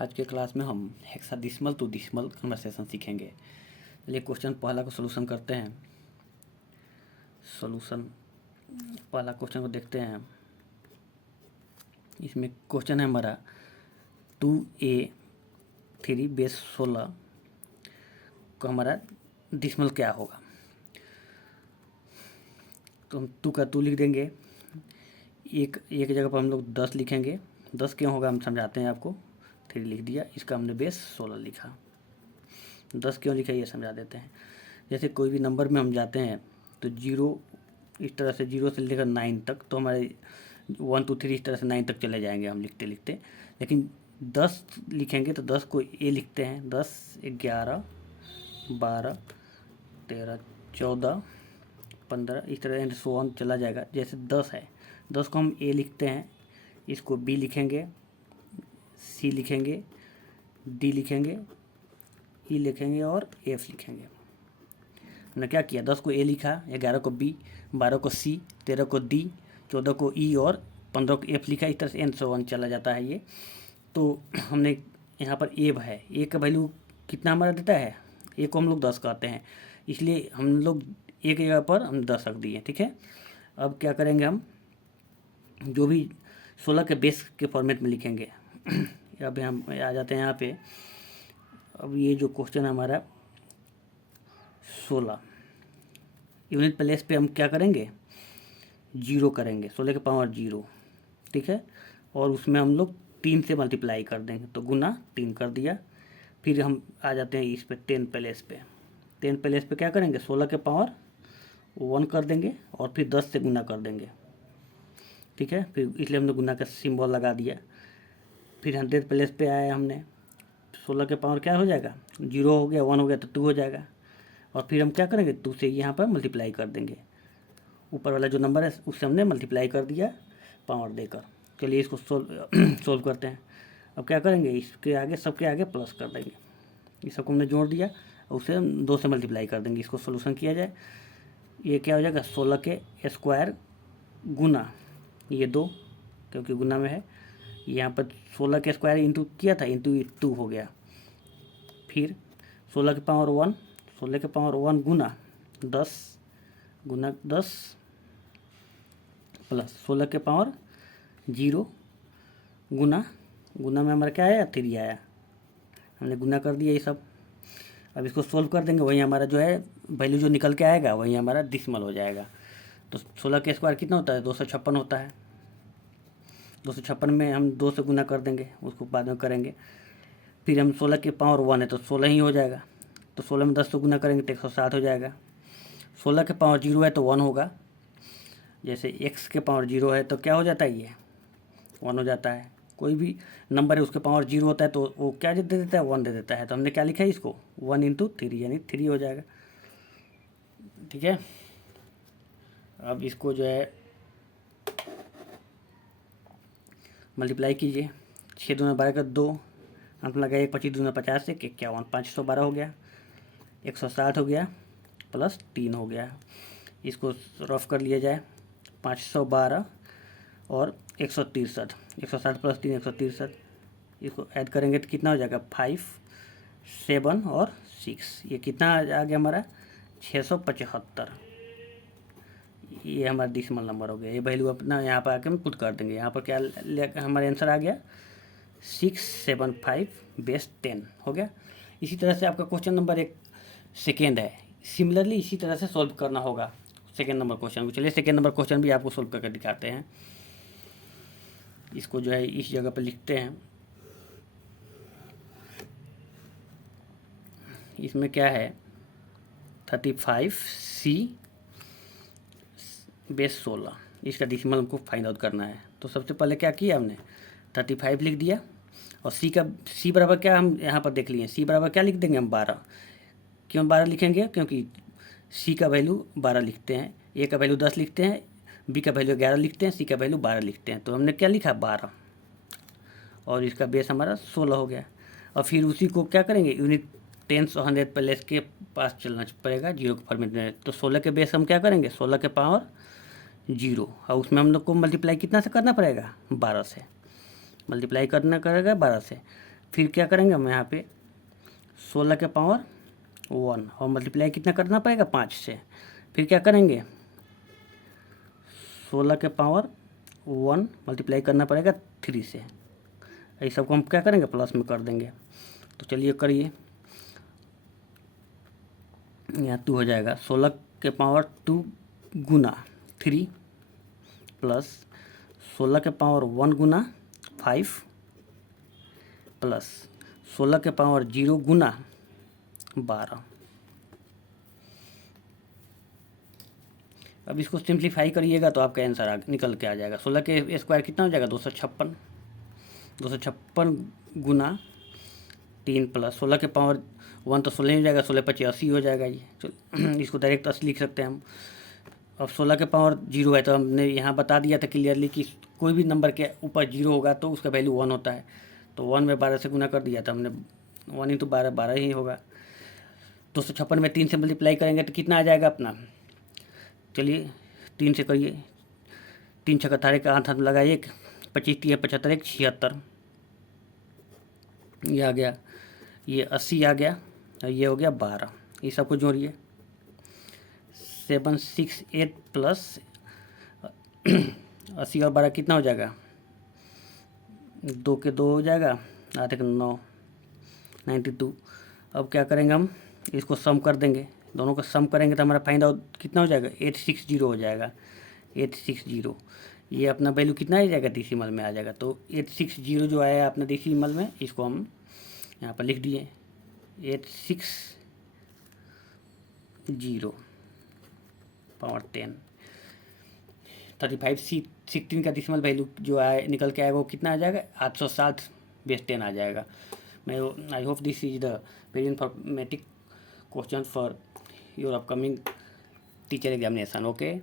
आज के क्लास में हम हेक्साडेसिमल टू डेसिमल कन्वर्सेशन सीखेंगे। चलिए क्वेश्चन पहला को सोल्यूशन करते हैं। सोल्यूशन पहला क्वेश्चन को देखते हैं। इसमें क्वेश्चन है हमारा 2a3 बेस 16 को हमारा डेसिमल क्या होगा। तो हम 2 का 2 लिख देंगे। एक जगह पर हम लोग 10 लिखेंगे। 10 क्यों होगा हम समझाते हैं आपको। 3 लिख दिया, इसका हमने बेस 16 लिखा। 10 क्यों लिखा ये समझा देते हैं। जैसे कोई भी नंबर में हम जाते हैं तो 0 इस तरह से 0 से लेकर 9 तक, तो हमारे 1 2 3 इस तरह से 9 तक चले जाएंगे हम लिखते लिखते। लेकिन 10 लिखेंगे तो 10 को ए लिखते हैं। 10 11 12 13 14 15 इस तरह एंड सो ऑन चला जाएगा। जैसे 10 है, 10 को हम ए लिखते हैं, इसको बी लिखेंगे, सी लिखेंगे, डी लिखेंगे, ई लिखेंगे और एफ लिखेंगे। हमने क्या किया, 10 को ए लिखा, 11 को बी, 12 को सी, 13 को डी, 14 को ई और 15 को एफ लिखा। इस तरह से एन सो वन चला जाता है ये। तो हमने यहाँ पर ए है, ए का वैल्यू कितना हमारा देता है, ए को हम लोग 10 कहते हैं, इसलिए हम लोग एक जगह पर हम 10 रख दिए। ठीक है, अब क्या करेंगे, हम जो भी 16 के बेस के फॉर्मेट में लिखेंगे। अब हम आ जाते हैं यहाँ पे। अब ये जो क्वेश्चन है हमारा 16 यूनिट प्लेस पे हम क्या करेंगे, 0 करेंगे, 16 के पावर 0। ठीक है, और उसमें हम लोग 3 से मल्टीप्लाई कर देंगे, तो गुना 3 कर दिया। फिर हम आ जाते हैं इस पे 10 प्लेस पे। 10 प्लेस पे क्या करेंगे, 16 के पावर 1 कर देंगे और फिर 10 से गुना कर देंगे। ठीक है, फिर इसलिए हमने गुना का सिंबल लगा दिया। फिर 100 प्लेस पे आया हमने, 16 के पावर क्या हो जाएगा, 0 हो गया, 1 हो गया तो 2 हो जाएगा। और फिर हम क्या करेंगे, 2 से यहाँ पर मल्टीप्लाई कर देंगे। ऊपर वाला जो नंबर है उससे हमने मल्टीप्लाई कर दिया पावर देकर। चलिए इसको सोल्व करते हैं। अब क्या करेंगे, इसके आगे सबके आगे प्लस कर देंगे। ये सबको हमने जोड़ दिया और उसे 2 से मल्टीप्लाई कर देंगे। इसको सोल्यूशन किया जाए, ये क्या हो जाएगा, 16 के स्क्वायर गुना ये 2, क्योंकि गुना में है। यहाँ पर 16 के स्क्वायर इंटू किया था, इंटू 2 हो गया। फिर 16 के पावर 1, 16 के पावर 1 गुना 10 गुना 10 प्लस 16 के पावर 0 गुना में हमारा क्या आया, 3 आया। हमने गुना कर दिया ये सब। अब इसको सोल्व कर देंगे, वही हमारा जो है वैल्यू जो निकल के आएगा वही हमारा डेसिमल हो जाएगा। तो 16 के स्क्वायर कितना होता है, 256 होता है। 256 में हम 2 से गुना कर देंगे, उसको बाद में करेंगे। फिर हम 16 के पावर 1 है तो 16 ही हो जाएगा। तो 16 में 10 से गुना करेंगे तो 107 हो जाएगा। 16 के पावर 0 है तो 1 होगा। जैसे x के पावर 0 है तो क्या हो जाता है, ये 1 हो जाता है। कोई भी नंबर है उसके पावर 0 होता है तो वो क्या दे देता है, 1 दे देता है। तो हमने क्या लिखा है इसको, 1 इंटू 3 यानी 3 हो जाएगा। ठीक है, अब इसको जो है मल्टीप्लाई कीजिए। 6 दूना 12 का 2, अंत लगा 1, 25 दूना 50 से 51, 512 हो गया, 160 हो गया प्लस 3 हो गया। इसको रफ कर लिया जाए, 512 और 163, 160 प्लस 3 163। इसको ऐड करेंगे तो कितना हो जाएगा, 5 7 और 6, ये कितना आ गया हमारा 675। ये हमारा डेसिमल नंबर हो गया। ये वैल्यू अपना यहाँ पर आके हम पुट कर देंगे। यहाँ पर क्या हमारा आंसर आ गया, 675 बेस 10 हो गया। इसी तरह से आपका क्वेश्चन नंबर 1 सेकेंड है। सिमिलरली इसी तरह से सॉल्व करना होगा सेकेंड नंबर क्वेश्चन को। चलिए सेकेंड नंबर क्वेश्चन भी आपको सॉल्व करके दिखाते हैं। इसको जो है इस जगह पर लिखते हैं। इसमें क्या है, 35C बेस 16, इसका डेसिमल हमको फाइंड आउट करना है। तो सबसे पहले क्या किया हमने, 35 लिख दिया और सी बराबर क्या हम यहाँ पर देख लिए, सी बराबर क्या लिख देंगे हम, 12। क्यों 12 लिखेंगे, क्योंकि सी का वैल्यू 12 लिखते हैं, ए का वैल्यू 10 लिखते हैं, बी का वैल्यू 11 लिखते हैं, सी का वैल्यू 12 लिखते हैं। तो हमने क्या लिखा, 12, और इसका बेस हमारा 16 हो गया। और फिर उसी को क्या करेंगे, यूनिट टेंस और 100 प्लेस के पास चलना पड़ेगा 0 के फॉर्मेट में। तो 16 के बेस हम क्या करेंगे, 16 के पावर 0, और उसमें हम लोग को मल्टीप्लाई कितना से करना पड़ेगा, 12 से मल्टीप्लाई करना करेगा 12 से। फिर क्या करेंगे हम यहाँ पे 16 के पावर 1 और मल्टीप्लाई कितना करना पड़ेगा 5 से। फिर क्या करेंगे 16 के पावर 1 मल्टीप्लाई करना पड़ेगा 3 से। ये सबको हम क्या करेंगे प्लस में कर देंगे। तो चलिए करिए, यहाँ 2 हो जाएगा। 16 के पावर 2 गुना 3 प्लस 16 के पावर 1 गुना 5 प्लस 16 के पावर 0 गुना 12। अब इसको सिंप्लीफाई करिएगा तो आपका आंसर निकल के आ जाएगा। 16 के स्क्वायर कितना हो जाएगा 256। 256 गुना 3 प्लस 16 के पावर 1 तो 16 हो जाएगा, 16 × 5 80 हो जाएगा। ये इसको डायरेक्ट 80 लिख सकते हैं हम। अब 16 के पावर 0 है तो हमने यहाँ बता दिया था क्लियरली कि कोई भी नंबर के ऊपर 0 होगा तो उसका वैल्यू 1 होता है। तो 1 में 12 से गुना कर दिया था हमने, 1 × 12 12 ही होगा। 256 में 3 से मल्टीप्लाई करेंगे तो कितना आ जाएगा अपना, चलिए 3 से करिए। 3 × 18 का हाथ लगाइए, 25 × 75 1 76, ये आ गया। ये 80 आ गया और ये हो गया 12। ये सबको जोड़िए 768 प्लस 80 और 12 कितना हो जाएगा 2 के 2 हो जाएगा, 8 के 9 92। अब क्या करेंगे हम इसको सम कर देंगे, दोनों का सम करेंगे तो हमारा फाइंड आउट कितना हो जाएगा 860 हो जाएगा। 860 ये अपना वैल्यू कितना आ जाएगा डेसिमल में आ जाएगा। तो 860 जो आया अपने डेसिमल में, इसको हम यहाँ पर लिख दिए 860 पावर 10। 3516 का डेसिमल वैल्यू जो आए निकल के आएगा वो कितना आ जाएगा 860/10 आ जाएगा। मैं I hope this is the very informative question for your upcoming teacher examination. Okay.